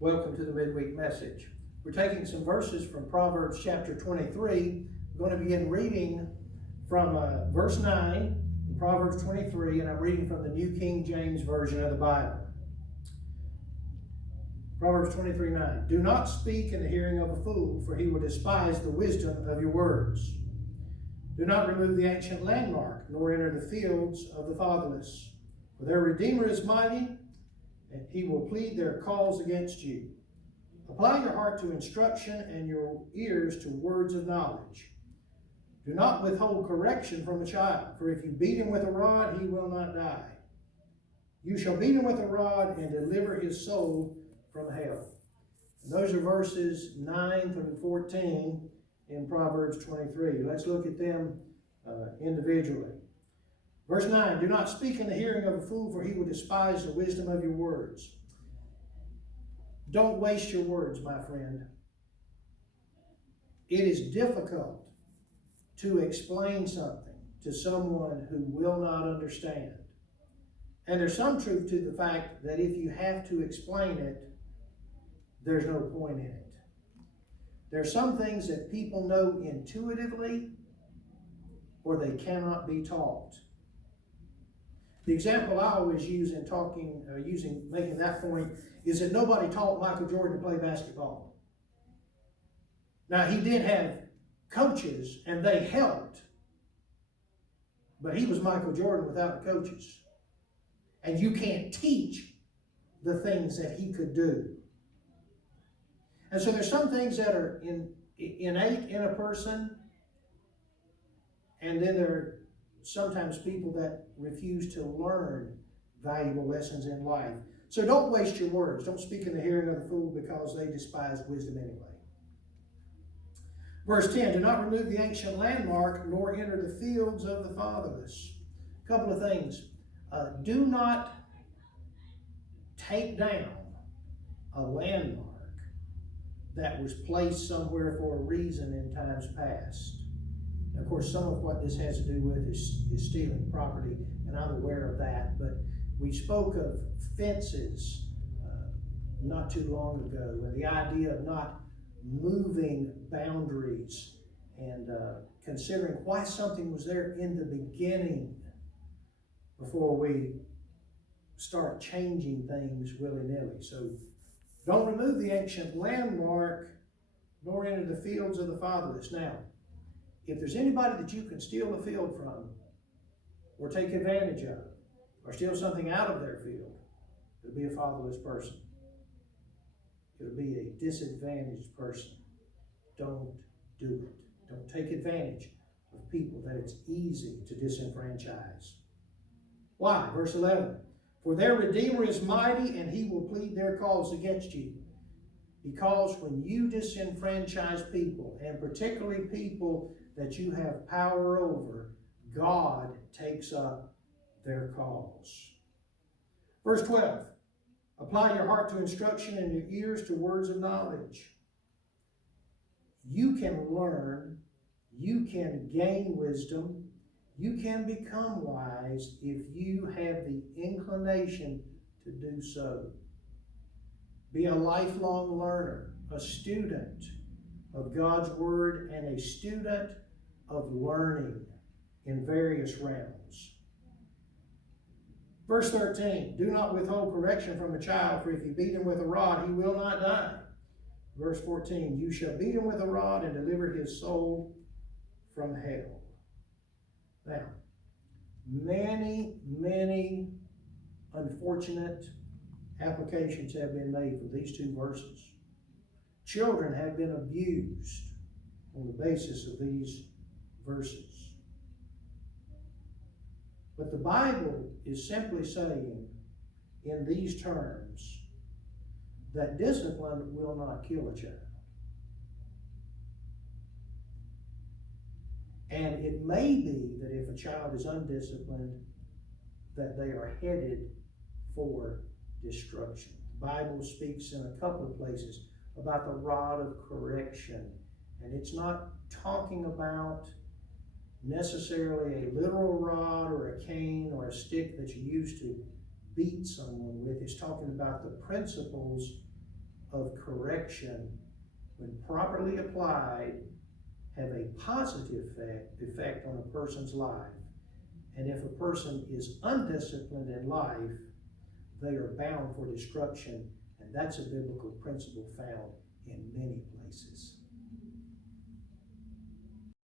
Welcome to the Midweek message. We're taking some verses from Proverbs chapter 23. We're going to begin reading from verse 9 in Proverbs 23, and I'm reading from the New King James Version of the Bible. Proverbs 23:9. Do not speak in the hearing of a fool, for he will despise the wisdom of your words. Do not remove the ancient landmark, nor enter the fields of the fatherless. For their Redeemer is mighty, and he will plead their cause against you. Apply your heart to instruction and your ears to words of knowledge. Do not withhold correction from a child, for if you beat him with a rod, he will not die. You shall beat him with a rod and deliver his soul from hell. And those are verses 9 through 14 in Proverbs 23. Let's look at them individually. Verse 9, do not speak in the hearing of a fool, for he will despise the wisdom of your words. Don't waste your words, my friend. It is difficult to explain something to someone who will not understand. And there's some truth to the fact that if you have to explain it, there's no point in it. There are some things that people know intuitively or they cannot be taught. The example I always use in making that point is that nobody taught Michael Jordan to play basketball. Now, he did have coaches and they helped, but he was Michael Jordan without the coaches. And you can't teach the things that he could do. And so there's some things that are innate in a person, and then there are sometimes people that refuse to learn valuable lessons in life. So don't waste your words. Don't speak in the hearing of the fool, because they despise wisdom anyway. Verse 10, do not remove the ancient landmark, nor enter the fields of the fatherless. A couple of things. Do not take down a landmark that was placed somewhere for a reason in times past. Of course, some of what this has to do with is stealing property, and I'm aware of that. But we spoke of fences not too long ago, and the idea of not moving boundaries and considering why something was there in the beginning before we start changing things willy-nilly. So don't remove the ancient landmark, nor enter the fields of the fatherless. Now, if there's anybody that you can steal a field from, or take advantage of, or steal something out of their field, it'll be a fatherless person. It'll be a disadvantaged person. Don't do it. Don't take advantage of people that it's easy to disenfranchise. Why? Verse 11. For their Redeemer is mighty, and he will plead their cause against you. Because when you disenfranchise people, and particularly people that you have power over, God takes up their cause. Verse 12. Apply your heart to instruction and your ears to words of knowledge. You can learn, you can gain wisdom, you can become wise if you have the inclination to do so. Be a lifelong learner, a student of God's Word, and a student of learning in various realms. Verse 13, do not withhold correction from a child, for if you beat him with a rod, he will not die. Verse 14, you shall beat him with a rod and deliver his soul from hell. Now, many unfortunate applications have been made from these two verses. Children have been abused on the basis of these verses. But the Bible is simply saying in these terms that discipline will not kill a child. And it may be that if a child is undisciplined, that they are headed for destruction. The Bible speaks in a couple of places about the rod of correction. And it's not talking about necessarily a literal rod or a cane or a stick that you use to beat someone with. It's talking about the principles of correction, when properly applied, have a positive effect on a person's life. And if a person is undisciplined in life, they are bound for destruction, and that's a biblical principle found in many places.